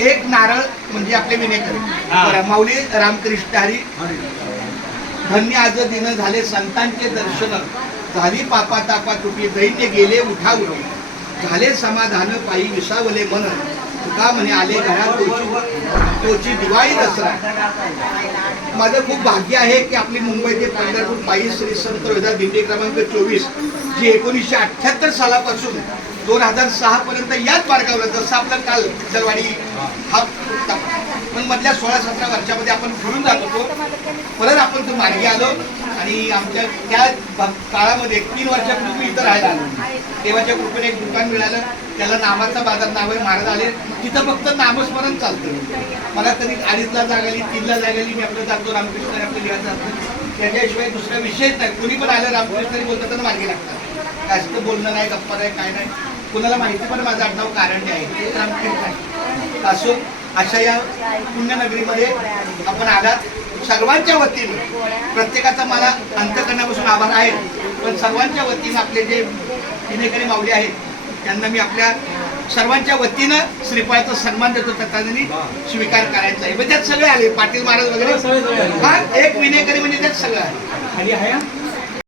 एक नारळ म्हणजे आपले विनेकरी माऊली रामकृष्ण हरी धन्य आज दिन झाले संतांचे दर्शन झाली पापा तापा तुटी दैन्य गेले उठा उठी झाले समाधान पायी विसावले मन तुका म्हणे आले घरात तोची दिवाळी दसरा. माझं खूप भाग्य आहे की आपली मुंबई ते पंढरपूर पायी श्री संत रोहिदास दिंडी क्रमांक 24 जी 1978 सालापासून 2006 पर्यंत याच मार्गावर जसं आपलं काल जलवाडी हा पण मधल्या 16-17 वर्षामध्ये आपण फिरून जात होतो. परत आपण तो मार्गी आलो आणि आमच्या त्या काळामध्ये 3 वर्षापूर्वी इथं राहायला आलो. देवाच्या कृपेने एक दुकान मिळालं, त्याला नामाचा बाजार नाव आहे. महाराज आले तिथं फक्त नामस्मरण चालतं. मला कधी 2:30ला जाग आली, 3ला जाग आली, मी आपलं जातो रामकृष्ण आपलं लिहायचं जातो. त्याच्याशिवाय दुसरा विषयच नाही. कुणी पण आलं रामकृष्ण बोलतात तर मार्गी लागतात. जास्त बोलणं नाही, गप्पा नाही, काय नाही. कुणाला माहिती पण माझं आडनाव कारंडे आहे, ते रामकृष्ण असो. अशा या पुण्यनगरीमध्ये आपण आलात. सर्वांच्या वतीनं प्रत्येकाचा मला अंतःकरणापासून आभार आहे, पण सर्वांच्या वतीनं आपले जे विनेकरी माऊली आहेत त्यांना मी आपल्या सर्वांच्या वतीनं श्रीफळाचा सन्मान देतो. तत्कालीन स्वीकार करायचा आहे. म्हणजे त्यात सगळे आले, पाटील महाराज वगैरे. हा एक विनेकरी म्हणजे त्यात सगळं आहे.